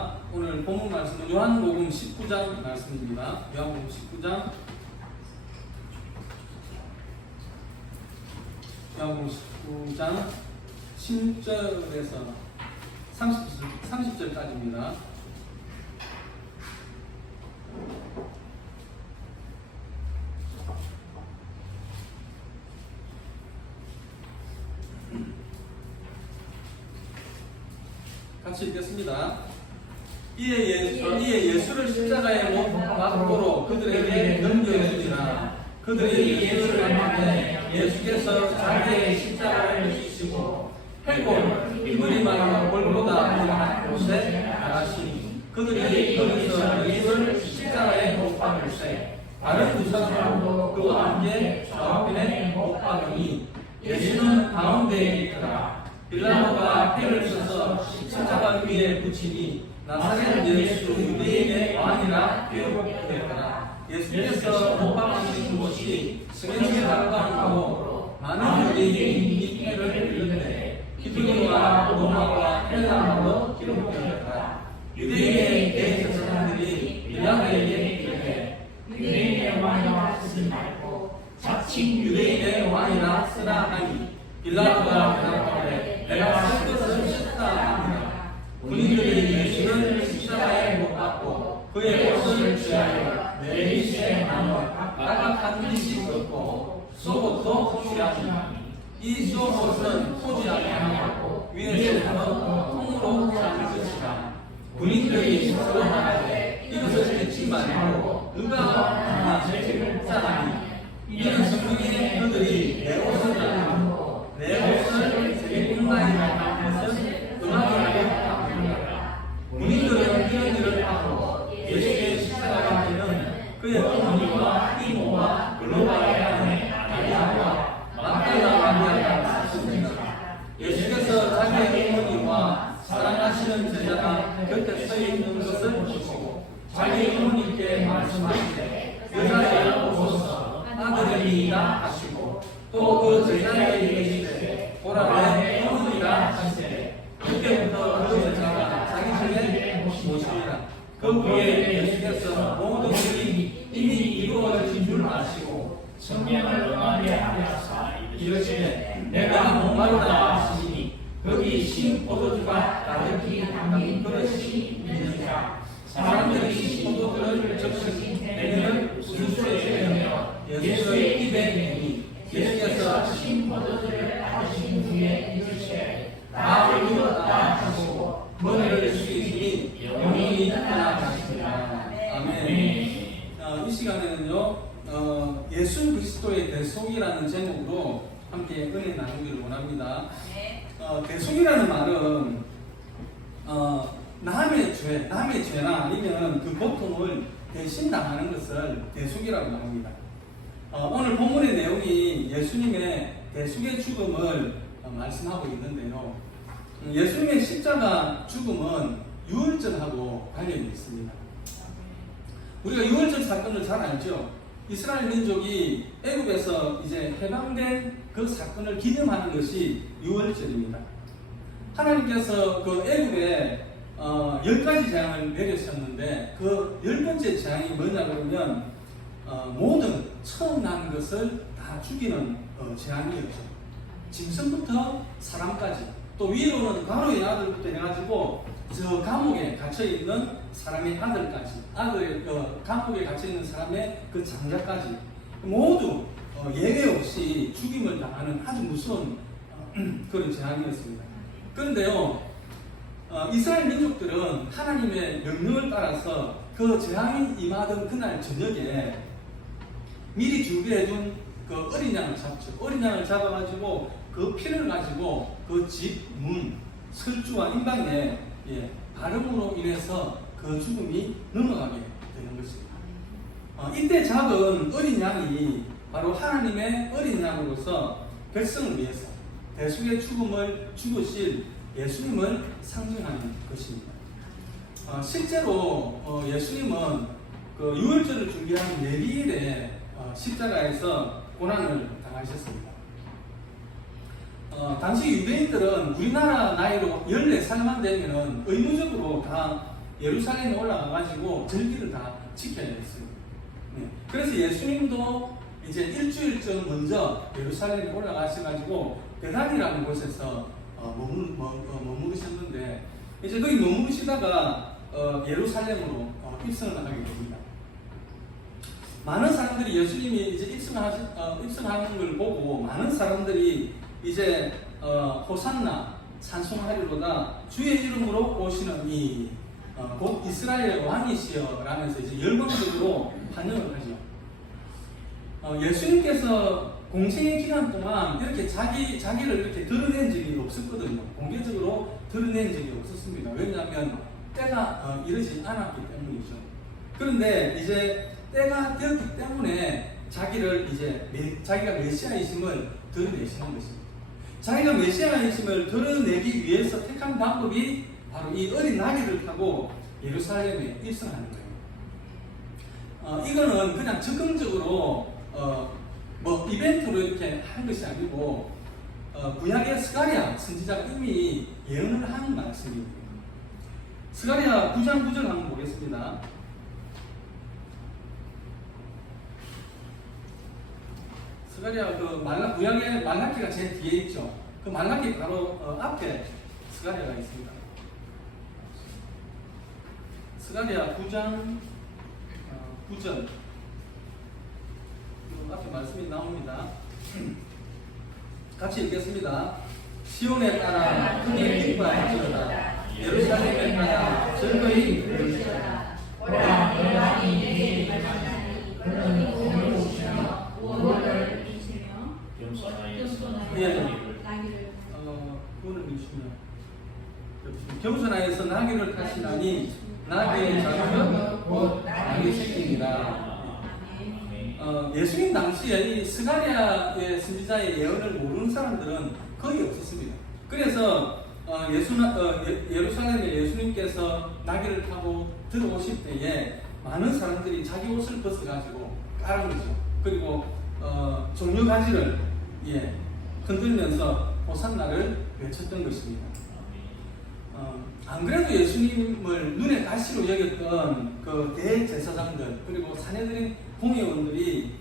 하겠습니다. 오늘 본문 말씀은 요한복음 19장 말씀입니다. 요한복음 19장 10절에서 30절까지입니다. 같이 읽겠습니다. 이에 예수를 십자가에 못 박도록 그들에게 넘겨주니라. 그들이 예수를 만나되 예수께서 자기의 십자가를 지시고 해골 이브리말로 골고다 하는 곳에 나가시니 그들이 거기서 예수를 십자가에 못 박을세 다른 두 사람도 그와 함께 좌우편에 못 박으니 예수는 가운데에 있더라. 빌라도가 패를 써서 십자가 위에 붙이니 나사렛 예수 유대인의 왕이라 기록되었더라. 예수께서 못 박으신 곳이 승현에 가까운 곳으로 많은 유대인이 이 패를 빌렸는데 히브리와 로마와 헬라어로 기록되었더라. 유대인의 대제사장들이 빌라도에게 이르되 유대인의 왕이라 쓰지 말고 자칭 유대인의 왕이라 쓰라 하니 빌라도가 대답하되 내가 쓸 것을 썼다 합니다. 군인들이 예수를 십자가에 못 박고 그의 옷을 취하여 내리시에 나눠 각각 한 깃씩 얻고 속옷도 취하니 이 속옷은 포지하게 하고 위에서부터 통으로 잠을 것이라. 군인들이 스스로 말하되 이것을 뱉지 말고 누가 죄를 짜하니 이는 성경에 그들이 내 옷을 나누고 내 옷을 세계뿐만이라 하는 것은 음악을 바꾸니라. 군인들은 이런 일을 하고 예수의 십자가에는 그의 어머니와 이모와 글로바의 아내 마리아와 막달라 마리아가 있었습니다. 예수께서 자기의 어머니와 사랑하시는 제자가 곁에 서 있는 것을 보시고 자기 어머니께 말씀하시되 여자여 보소서 아들이니이다 하시고 또 그 제자에게 이르시되 보라 내 어머니라 하시되 그때부터 그 제자가 자기 집에 모시니라. 그 후에 예수께서 모든 일이 이미 이루어진 줄 아시고 성령을 응하게 하여서 이르시되 내가 목마르다 하시니 거기 신 포도주가 가득히 담긴 그릇이 있느니라. 사람들이 신 포도주를 적신 배를 순수에 내며 예수의 입에 내니 예수께서 신 포도주를 받으신 후에 이르시되 다 이루었다 하시고 머리를 숙이시니 영원히 떠나가시니라. 아멘. 이 시간에는요 예수 그리스도의 대속이라는 제목으로 함께 은혜 나누기를 원합니다. 대속이라는 말은 남의 죄나 아니면 그 고통을 대신 당하는 것을 대속이라고 합니다. 오늘 본문의 내용이 예수님의 대속의 죽음을 말씀하고 있는데요. 예수님의 십자가 죽음은 유월절하고 관련이 있습니다. 우리가 유월절 사건을 잘 알죠. 이스라엘 민족이 애굽에서 이제 해방된 그 사건을 기념하는 것이 유월절입니다. 하나님께서 그 애굽에 10가지 재앙을 내리셨는데 그 10번째 재앙이 뭐냐 그러면 모든 처음 난 것을 다 죽이는 재앙이었죠. 짐승부터 사람까지 또 위로는 가로의 아들부터 해가지고 저 감옥에 갇혀있는 사람의 아들까지 감옥에 갇혀있는 사람의 그 장자까지 모두 예외 없이 죽임을 당하는 아주 무서운 그런 재앙이었습니다. 그런데요 이스라엘 민족들은 하나님의 명령을 따라서 그 재앙이 임하던 그날 저녁에 미리 준비해둔 그 어린 양을 잡죠. 어린 양을 잡아가지고 그 피를 가지고 그 집, 문, 설주와 임방에 바름으로 인해서 그 죽음이 넘어가게 되는 것입니다. 이때 잡은 어린 양이 바로 하나님의 어린 양으로서 백성을 위해서 대속의 죽음을 죽으실 예수님을 상징하는 것입니다. 실제로 예수님은 그 유월절을 준비한 내리일에 십자가에서 고난을 당하셨습니다. 당시 유대인들은 우리나라 나이로 14살만 되면 의무적으로 다 예루살렘에 올라가가지고 절기를 다 지켜야 했어요. 네. 그래서 예수님도 이제 일주일쯤 먼저 예루살렘에 올라가셔가지고 베단이라는 곳에서 머무르셨는데 이제 거기 머무르시다가 예루살렘으로 입성을 하게 됩니다. 많은 사람들이 예수님이 이제 입성하는 걸 보고 많은 사람들이 이제 호산나 찬송하리로다 주의 이름으로 오시는 곧 이스라엘 왕이시여 라면서 이제 열광적으로 환영을 하죠. 예수님께서 공생의 기간 동안 이렇게 자기를 이렇게 드러낸 적이 없었거든요. 공개적으로 드러낸 적이 없었습니다. 왜냐하면 때가 이르지 않았기 때문이죠. 그런데 이제 때가 되었기 때문에 자기가 메시아이심을 드러내시는 것입니다. 자기가 메시아이심을 드러내기 위해서 택한 방법이 바로 이 어린 나귀를 타고 예루살렘에 입성하는 거예요. 이거는 그냥 적극적으로 이벤트로 이렇게 한 것이 아니고 구약의 스가랴 선지자가 이미 예언을 한 말씀입니다. 스가랴 9장 9절 한번 보겠습니다. 스가랴 구약의 말라기가 제일 뒤에 있죠. 그 말라기 바로 앞에 스가랴가 있습니다. 스가랴 9장 9절 앞에 말씀이 나옵니다. 같이 읽겠습니다. 시온에 따라 크게 기뻐할지어다. 예루살렘에 따라 즐거이 부르시어다. 오라 여호와의 내게 말하나니 그러니 오늘 오시며 오월을 비치며 겸손하여 나귀를 구원을 주시며 겸손하여서 나귀를 타시나니 나귀의 자손은 곧 나귀 새끼니라. 예수님 당시에 이 스가랴의 선지자의 예언을 모르는 사람들은 거의 없었습니다. 그래서 예루살렘에 예수님께서 나귀를 타고 들어오실 때에 많은 사람들이 자기 옷을 벗어가지고 깔은 거죠. 그리고 종려가지를 흔들면서 호산나를 외쳤던 것입니다. 안 그래도 예수님을 눈에 가시로 여겼던 그 대제사장들 그리고 산헤드린 공회원들이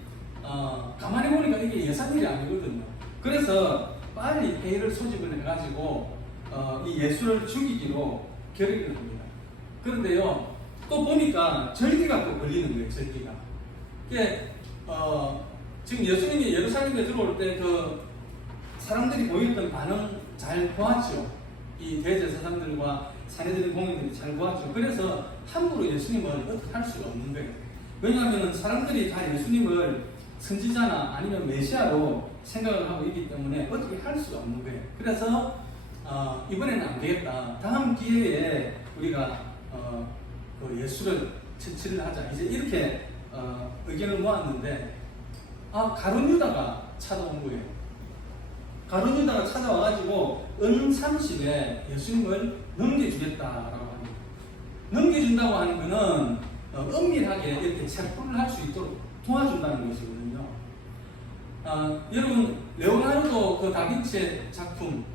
가만히 보니까 이게 예산일이 아니거든요. 그래서 빨리 회의를 소집을 해가지고 이 예수를 죽이기로 결의를 합니다. 그런데요, 또 보니까 절기가 또 걸리는 거예요. 절기가. 지금 예수님이 예루살렘에 들어올 때 그 사람들이 보였던 반응 잘 보았죠. 이 대제사장들과 산헤드린 공회원들이 잘 보았죠. 그래서 함부로 예수님을 어떻게 할 수가 없는 거예요. 왜냐하면 사람들이 다 예수님을 선지자나 아니면 메시아로 생각을 하고 있기 때문에 어떻게 할 수가 없는 거예요. 그래서 이번에는 안 되겠다. 다음 기회에 우리가 그 예수를 처치를 하자. 이제 이렇게 의견을 모았는데 가룟 유다가 찾아온 거예요. 가룟 유다가 찾아와가지고 은 30에 예수님을 넘겨주겠다라고 합니다. 넘겨준다고 하는 것은 은밀하게 이렇게 체포를 할 수 있도록 도와준다는 것이거든요. 여러분 레오나르도 그 다빈치의 작품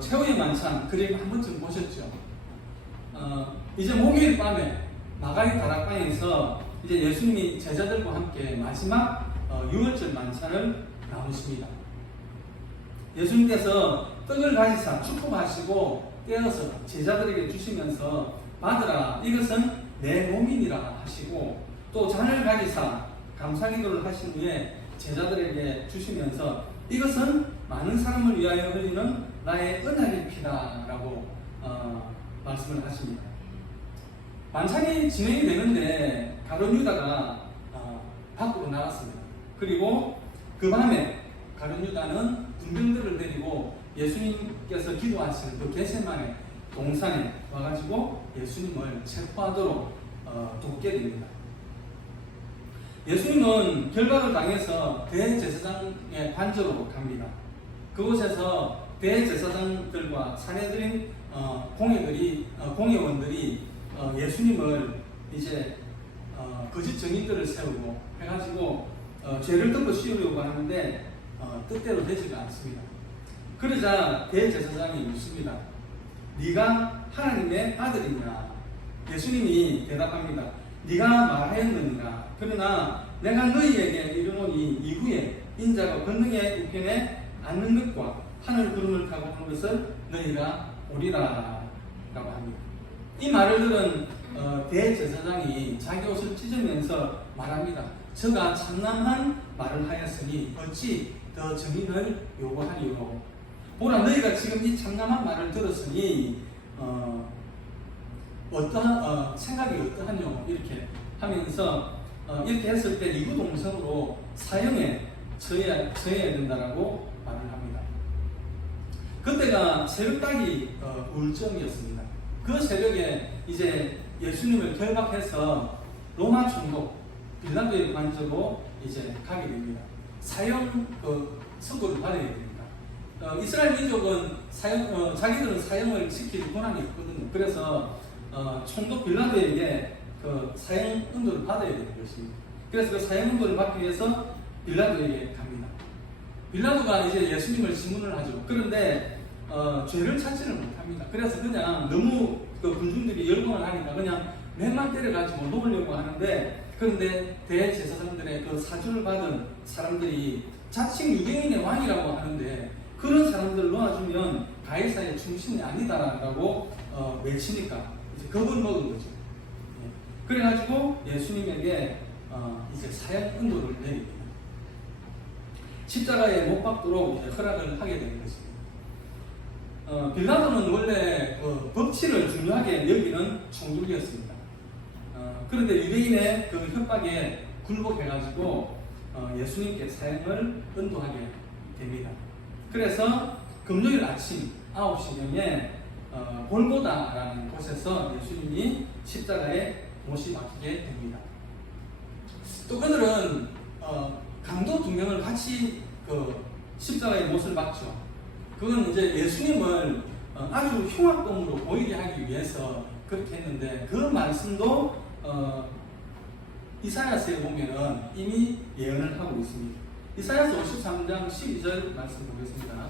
최후의 만찬 그림 한 번쯤 보셨죠? 이제 목요일 밤에 마가리 다락방에서 이제 예수님이 제자들과 함께 마지막 유월절 만찬을 나누십니다. 예수님께서 떡을 가지사 축복하시고 떼어서 제자들에게 주시면서 받으라 이것은 내 몸이니라 하시고 또 잔을 가지사 감사기도를 하신 후에 제자들에게 주시면서 이것은 많은 사람을 위하여 흘리는 나의 언약의 피다라고 말씀을 하십니다. 만찬이 진행이 되는데 가룟 유다가 밖으로 나갔습니다. 그리고 그 밤에 가룟 유다는 군병들을 데리고 예수님께서 기도하시는 그 겟세마네 동산에 와가지고 예수님을 체포하도록 돕게 됩니다. 예수님은 결박을 당해서 대제사장의 관저로 갑니다. 그곳에서 대제사장들과 산헤드린 공회원들이 예수님을 이제 거짓 증인들을 세우고 해가지고 죄를 덮어 씌우려고 하는데 뜻대로 되지가 않습니다. 그러자 대제사장이 묻습니다. 네가 하나님의 아들이냐? 예수님이 대답합니다. 네가 말하였느니라. 그러나 내가 너희에게 이르노니 이후에 인자가 권능의 우편에 앉는 것과 하늘 구름을 타고 하는 것을 너희가 보리라 라고 합니다. 이 말을 들은 대제사장이 자기 옷을 찢으면서 말합니다. 저가 참남한 말을 하였으니 어찌 더 증인을 요구하리요. 보라, 너희가 지금 이 참남한 말을 들었으니 어떠한 생각이 어떠하뇨? 이렇게 하면서 이렇게 했을 때 이구동성으로 사형에 처해야 된다라고 말을 합니다. 그때가 새벽닭이 울정이었습니다. 그 새벽에 이제 예수님을 결박해서 로마 총독 빌라도의 관저로 이제 가게 됩니다. 사형 선고를 받아야 됩니다. 이스라엘 민족은 자기들은 사형을 시킬 권한이 있거든요. 그래서 총독 빌라도에게 그 사형 응도를 받아야 되는 것입니다. 그래서 그 사형 응도를 받기 위해서 빌라도에게 갑니다. 빌라도가 이제 예수님을 신문을 하죠. 그런데 죄를 찾지를 못합니다. 그래서 그냥 너무 그 군중들이 열광을 하니까 그냥 맨만 때려가지고 놓으려고 하는데, 그런데 대제사장들의 그 사주를 받은 사람들이 자칭 유대인의 왕이라고 하는데 그런 사람들을 놓아주면 가이사의 충신이 아니다라고 외치니까 이제 겁을 먹은 거죠. 그래가지고 예수님에게 이제 사형 응도를 내립니다. 십자가에 못 박도록 이제 허락을 하게 되는 것입니다. 빌라도는 원래 법치를 중요하게 여기는 총독이었습니다. 그런데 유대인의 그 협박에 굴복해가지고 예수님께 사형을 은도하게 됩니다. 그래서 금요일 아침 9시경에 골고다라는 곳에서 예수님이 십자가에 못이 박히게 됩니다. 또 그들은 강도 2명을 같이 그 십자가에 못을 박죠. 그건 이제 예수님을 아주 흉악범으로 보이게 하기 위해서 그렇게 했는데, 그 말씀도 이사야서에 보면은 이미 예언을 하고 있습니다. 이사야서 53장 12절 말씀 보겠습니다.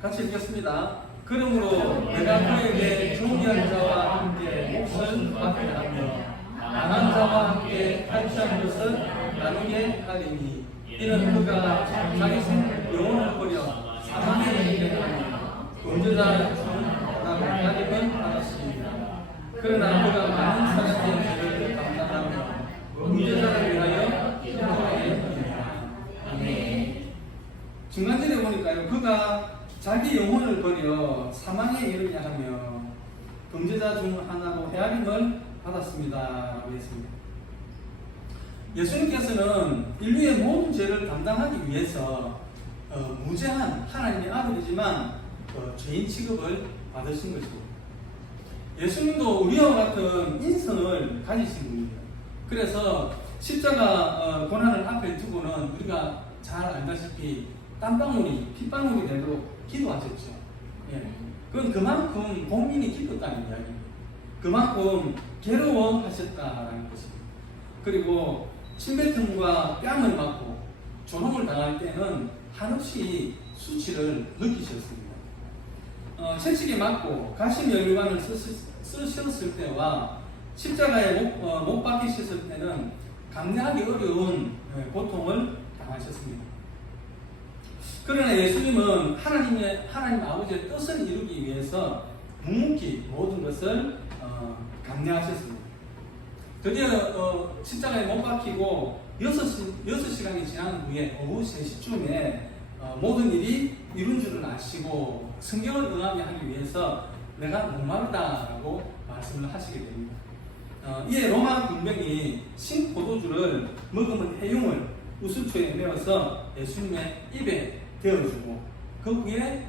같이 읽겠습니다. 그러므로 내가 그에게 존귀한 자와 함께 몫을 받게 하며 강한 자와 함께 탈취한 것을 나누게 하리니, 이는 그가 자기 영혼을 버려 사망에 이르게 하며 범죄자 중 하나로 가림을 받았습니다. 그러나 그가 많은 사람의 죄를 감당하며 범죄자를 위하여 기도하게 합니다. 아멘. 중간절에 보니까요, 그가 자기 영혼을 버려 사망에 이르게 하며 범죄자 중 하나로 헤아림을 받았습니다 라고 했습니다. 예수님께서는 인류의 모든 죄를 담당하기 위해서 무죄한 하나님의 아들이지만 죄인 취급을 받으신 것입니다. 예수님도 우리와 같은 인성을 가지신 분입니다. 그래서 십자가 고난을 앞에 두고는 우리가 잘 알다시피 땀방울이 핏방울이 되도록 기도하셨죠. 예. 그건 그만큼 고민이 깊었다는 이야기입니다. 그만큼 괴로워하셨다라는 것입니다. 그리고 침뱉음과 뺨을 맞고 조롱을 당할 때는 한없이 수치를 느끼셨습니다. 채찍에 맞고 가시면류관을 쓰셨을 때와 십자가에 못 박히셨을 때는 감내하기 어려운 고통을 당하셨습니다. 그러나 예수님은 하나님 아버지의 뜻을 이루기 위해서 묵묵히 모든 것을 감내하셨습니다. 드디어 십자가에 못 박히고 6시간이 지난 후에 오후 3시쯤에 모든 일이 이룬 줄을 아시고 성경을 응하게 하기 위해서 내가 목마르다라고 말씀을 하시게 됩니다. 이에 로마 군병이 신포도주를 머금은 해용을 우슬초에 메어서 예수님의 입에 대어주고 그 후에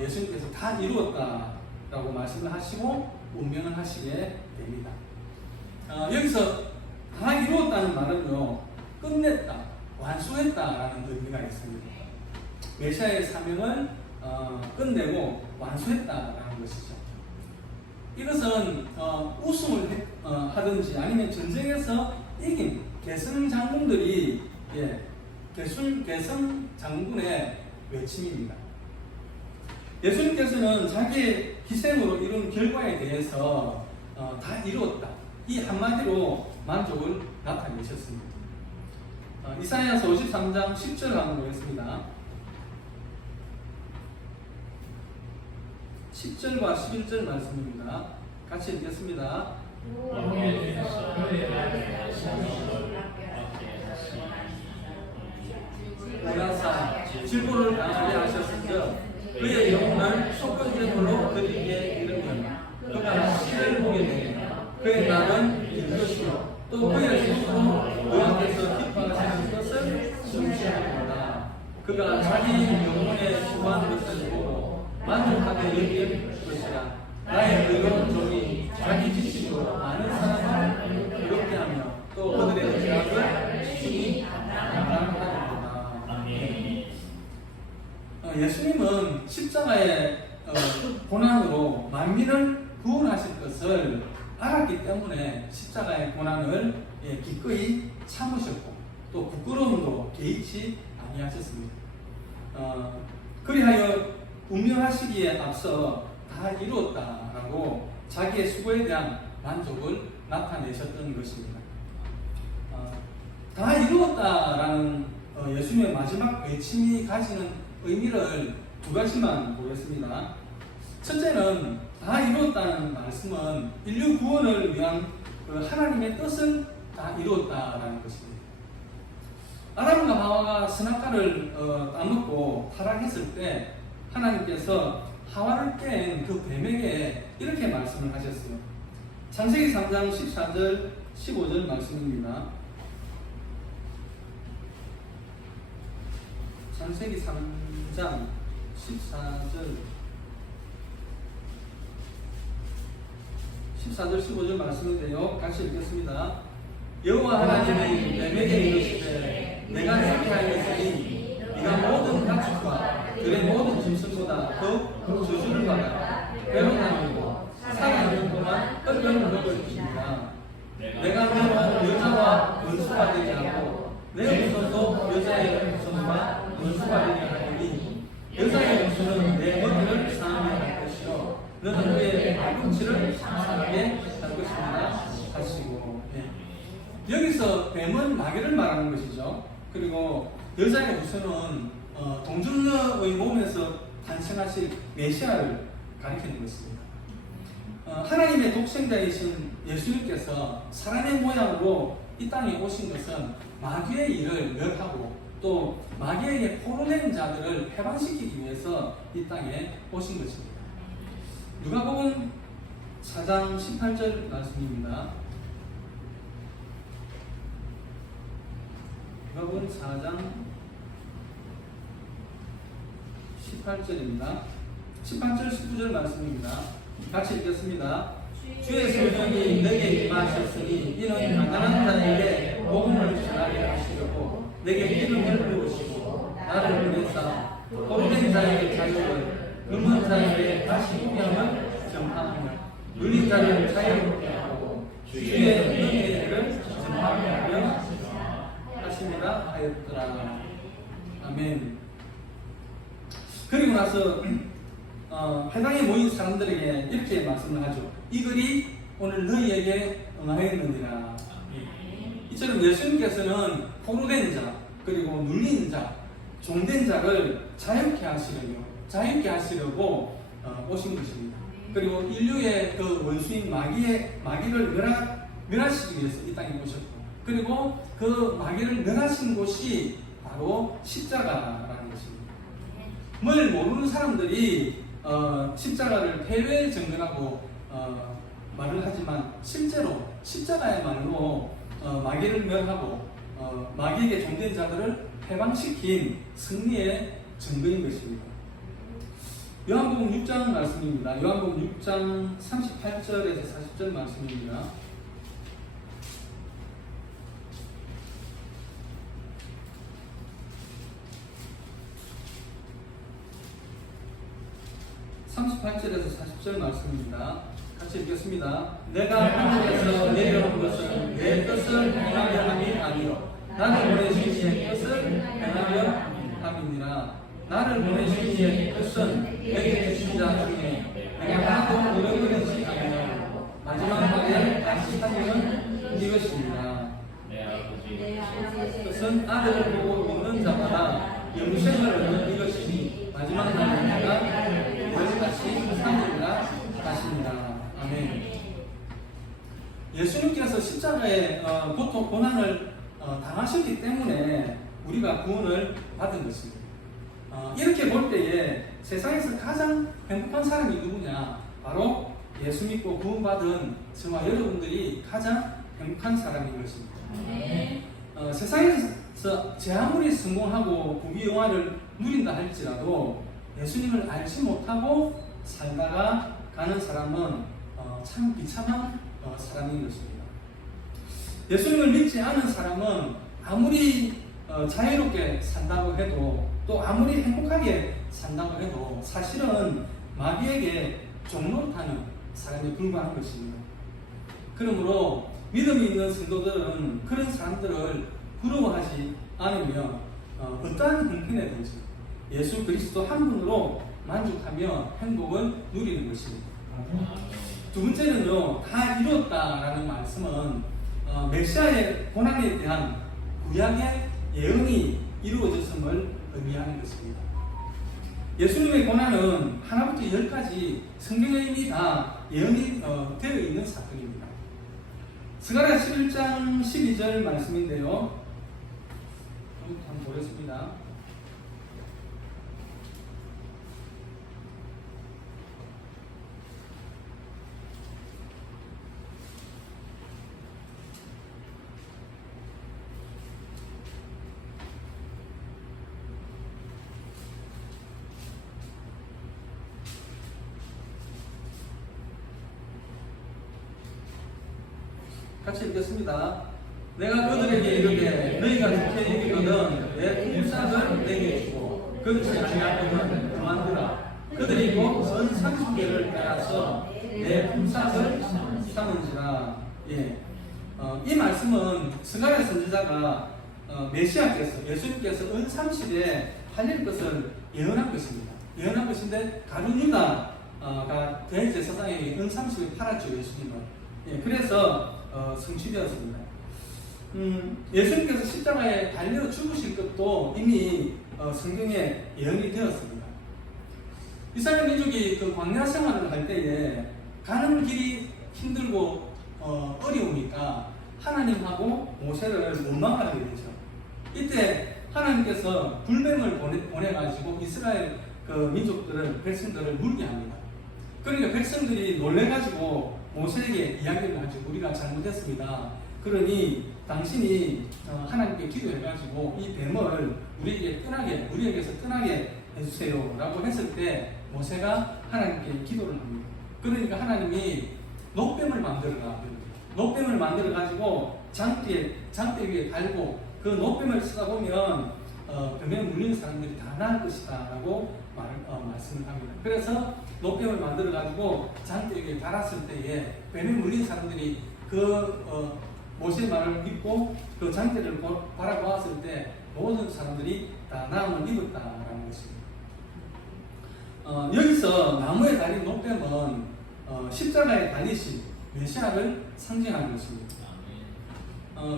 예수님께서 다 이루었다라고 말씀을 하시고 운명을 하시게 됩니다. 여기서 다 이루었다는 말은요, 끝냈다, 완수했다라는 의미가 있습니다. 메시아의 사명을 끝내고 완수했다라는 것이죠. 이것은 우승을 하든지 아니면 전쟁에서 이긴 개성 장군들이 개성 장군의 외침입니다. 예수님께서는 자기의 희생으로 이룬 결과에 대해서 다 이루었다. 이 한마디로 만족을 나타내셨습니다. 이사야서 53장 10절 한번 보겠습니다. 10절과 11절 말씀입니다. 같이 읽겠습니다. 오라사 질보를 강하게 하셨은즉 그의 영혼을 속건제물로 드리게 이르면 그가 시를 보게 되며 그의 날은 길 것이요 또 그의 손으로 여호와께서 기뻐하시는 것을 성취하리로다. 그가 자기 영혼에 수고한 것을 보고 만족하게 여길 것이라. 나의 의로운 종이 자기 지식으로 많은 사람을 괴롭게 하며 또 그들의 죄악을 친히 감당하리로다. 예수님은 십자가의 고난으로 만민을 구원하실 것을 알았기 때문에 십자가의 고난을 기꺼이 참으셨고 또 부끄러움도 개의치 아니하셨습니다. 그리하여 운명하시기에 앞서 다 이루었다라고 자기의 수고에 대한 만족을 나타내셨던 것입니다. 다 이루었다라는 예수님의 마지막 외침이 가지는 의미를 두 가지만 보겠습니다. 첫째는 다 이루었다는 말씀은 인류 구원을 위한 하나님의 뜻을 다 이루었다라는 것입니다. 아담과 하와가 선악과를 따먹고 타락했을 때 하나님께서 하와를 깬 그 뱀에게 이렇게 말씀을 하셨어요. 창세기 3장 14절 15절 말씀입니다. 창세기 3장 14절 15절 말씀인데요. 같이 읽겠습니다. 여호와 하나님이 뱀에게 이르시되 내가 이렇게 하였으니 네가 모든 가축과 들의 모든 짐승보다 더욱 저주를 받아 괴로움하고 살아있는 동안 흙을 먹을 것이니라. 내가 너를 여자와 원수가 되게 하고 내 후손도 여자의 후손과 원수가 되게 하리니 여자의 원수는 내 머리를 상하게 할 것이요 너는 그의 발꿈치를 상하게 할 것이니라 하시고. 여기서 뱀은 마귀를 말하는 것이죠. 그리고 여자의 후손은 동정녀의 몸에서 탄생하실 메시아를 가리키는 것입니다. 하나님의 독생자이신 예수님께서 사람의 모양으로 이 땅에 오신 것은 마귀의 일을 멸하고 또 마귀에게 포로된 자들을 해방시키기 위해서 이 땅에 오신 것입니다. 누가복음 4장 18절 말씀입니다. 누가복음 4장 18절입니다. 18절 19절 말씀입니다. 같이 읽겠습니다. 주의 성령이 내게 임하셨으니 이는 가난한 자에게 복음을 전하게 하시려고 내게 기름을 부으시고 나를 보내사 포로된 자에게 자유를 굶은 자에게 다시 구명을 전파하며 눌린 자를 자유롭게 하고 주의 은혜를 전파하며 하십니다 하였더라. 아멘. 그리고 나서 회당에 모인 사람들에게 이렇게 말씀을 하죠. 이 글이 오늘 너희에게 응하였느니라. 이처럼 예수님께서는 포로된 자 그리고 눌린 자 종된 자를 자유케 하시려고 오신 것입니다. 그리고 인류의 그 원수인 마귀를 멸하시기 위해서 이 땅에 오셨고 그리고 그 마귀를 멸하신 곳이 바로 십자가라는 것입니다. 뭘 모르는 사람들이 십자가를 폐회 증거라고 말을 하지만 실제로 십자가야말로 마귀를 멸하고 마귀에게 종된 자들을 해방시킨 승리의 증거인 것입니다. 요한복음 6장 말씀입니다. 요한복음 6장 38절에서 40절 말씀입니다. 38절에서 40절 말씀입니다. 같이 읽겠습니다. 내가 하늘에서 내려온 것은 내 뜻을 행하려 함이 아니요 나를 보내신 이의 뜻을 행하려 함이니라. 나를 보내신 이의 뜻은 내게 주신 자 중에 내가 하나도 잃어버리지 아니하고 마지막 날에 다시 살리는 이것입니다. 뜻은 아들을 보고 믿는 자마다 영생을 얻는 이것이니 마지막 날에 내가 여기까지 살리리라 하십니다. 아멘. 예수님께서 십자가에 고통, 고난을 당하셨기 때문에 우리가 구원을 받은 것입니다. 이렇게 볼 때에 세상에서 가장 행복한 사람이 누구냐? 바로 예수 믿고 구원받은 저와 여러분들이 가장 행복한 사람인 것입니다. 세상에서 제 아무리 성공하고 부귀영화를 누린다 할지라도 예수님을 알지 못하고 살다가 가는 사람은 참 비참한 사람인 것입니다. 예수님을 믿지 않은 사람은 아무리 자유롭게 산다고 해도 또 아무리 행복하게 산다고 해도 사실은 마귀에게 종노릇하는 사람에 불과한 것입니다. 그러므로 믿음이 있는 성도들은 그런 사람들을 부러워하지 않으며 어떠한 형편이든지 예수 그리스도 한 분으로 만족하며 행복을 누리는 것입니다. 두 번째는요, 다 이루었다라는 말씀은 메시아의 고난에 대한 구약의 예언이 이루어졌음을 의미하는 것입니다. 예수님의 고난은 하나부터 열까지 성경에 이미 다 예언이 되어 있는 사건입니다. 스가랴 11장 12절 말씀인데요. 한번 보겠습니다. 같이 읽겠습니다. 내가 그들에게 이르되 너희가 좋게 여기거든 내 품삯을 내게 주고 그릇이 아니하거든 그만두라. 그들이 곧 선 30개를 빼앗아 내 품삯을 사는지라. 예. 이 말씀은 스가랴 선지자가 메시아께서 예수님께서 은 30에 팔릴 것을 예언한 것입니다. 예언한 것인데 가룟 유다가 대제사장에게 은 30을 팔았죠. 예수님은. 예, 그래서 성취되었습니다. 예수님께서 십자가에 달려 죽으실 것도 이미 성경에 예언이 되었습니다. 이스라엘 민족이 그 광야 생활을 할 때에 가는 길이 힘들고 어려우니까 하나님하고 모세를 원망하게 되죠. 이때 하나님께서 불뱀을 보내가지고 이스라엘 그 민족들을 백성들을 물게 합니다. 그러니까 백성들이 놀래가지고 모세에게 이야기를 하죠. 우리가 잘못했습니다. 그러니 당신이 하나님께 기도해가지고 이 뱀을 우리에게서 떠나게 해주세요 라고 했을 때 모세가 하나님께 기도를 합니다. 그러니까 하나님이 녹뱀을 만들어라. 녹뱀을 만들어가지고 장대 위에 달고 그 녹뱀을 쓰다 보면 뱀에 물리는 사람들이 다 나을 것이다 라고 말씀을 합니다. 그래서 녹뱀을 만들어가지고 장대 위에 달았을 때에 뱀에 물린 사람들이 그 모세의 말을 믿고 그 장대를 바라보았을 때 모든 사람들이 다 나음을 입었다라는 것입니다. 여기서 나무에 달린 녹뱀은 십자가에 달리신 메시아를 상징하는 것입니다.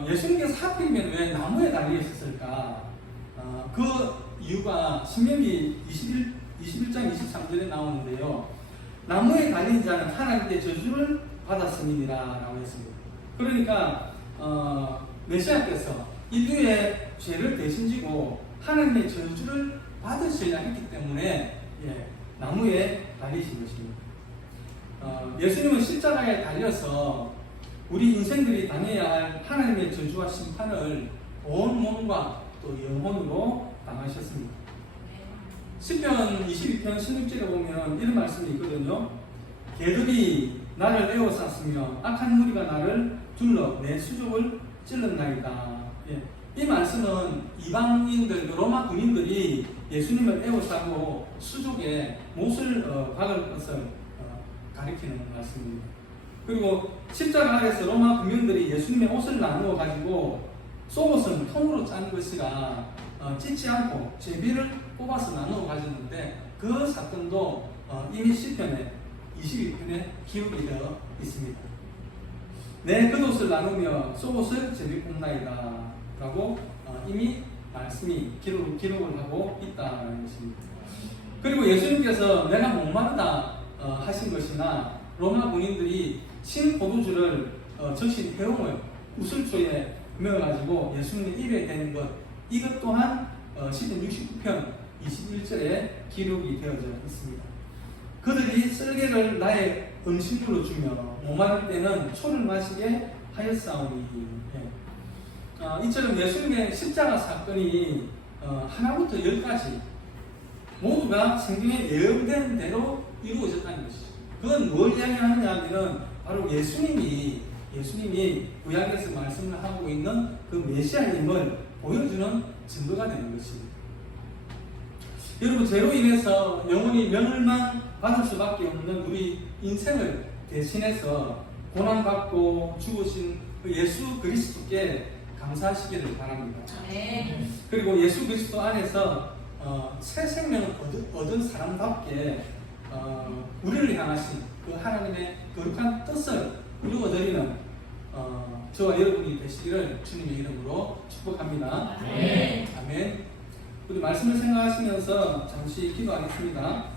예수님께서 하필이면 왜 나무에 달리셨을까? 그 이유가 신명기 21장 23절에 나오는데요. 나무에 달린 자는 하나님께 저주를 받았음이니라 라고 했습니다. 그러니까 메시아께서 인류의 죄를 대신 지고 하나님의 저주를 받으시려 했기 때문에 나무에 달리신 것입니다. 예수님은 십자가에 달려서 우리 인생들이 당해야 할 하나님의 저주와 심판을 온 몸과 또 영혼으로 당하셨습니다. 시편 22편 16절에 보면 이런 말씀이 있거든요. 개들이 나를 에워쌌으며 악한 무리가 나를 둘러 내 수족을 찔렀나이다. 이 말씀은 이방인들, 로마 군인들이 예수님을 애워싸고 수족에 못을 박을 것을 가리키는 말씀입니다. 그리고 십자가 아래서 로마 군민들이 예수님의 옷을 나누어 가지고 속옷은 통으로 짠 것이라 찢지 않고 제비를 뽑아서 나누어 가졌는데 그 사건도 이미 시편에 22편에 기록이 되어 있습니다. 내 겉옷을 나누며 속옷을 제비 뽑나이다 라고 이미 말씀이 기록을 하고 있다는 것입니다. 그리고 예수님께서 내가 목마르다 하신 것이나 로마 군인들이 신 포도주를 적신 해용을 우슬초에 메어가지고 예수님의 입에 대는 것, 이것 또한 시편 69편 21절에 기록이 되어져 있습니다. 그들이 쓸개를 나의 음식물로 주며 목마를 때는 초를 마시게 하였사오니. 이처럼 예수님의 십자가 사건이 하나부터 10까지 모두가 성경에 예언된 대로 이루어졌다는 것이죠. 그건 뭘 이야기하느냐 하면 바로 예수님이 구약에서 말씀을 하고 있는 그 메시아임을 보여주는 증거가 되는 것입니다. 여러분, 죄로 인해서 영원히 멸망 받을 수밖에 없는 우리 인생을 대신해서 고난받고 죽으신 그 예수 그리스도께 감사하시기를 바랍니다. 그리고 예수 그리스도 안에서 새 생명을 얻은 사람답게 우리를 향하신 그 하나님의 거룩한 뜻을 이루어드리는 저와 여러분이 되시기를 주님의 이름으로 축복합니다. 아멘. 우리 말씀을 생각하시면서 잠시 기도하겠습니다.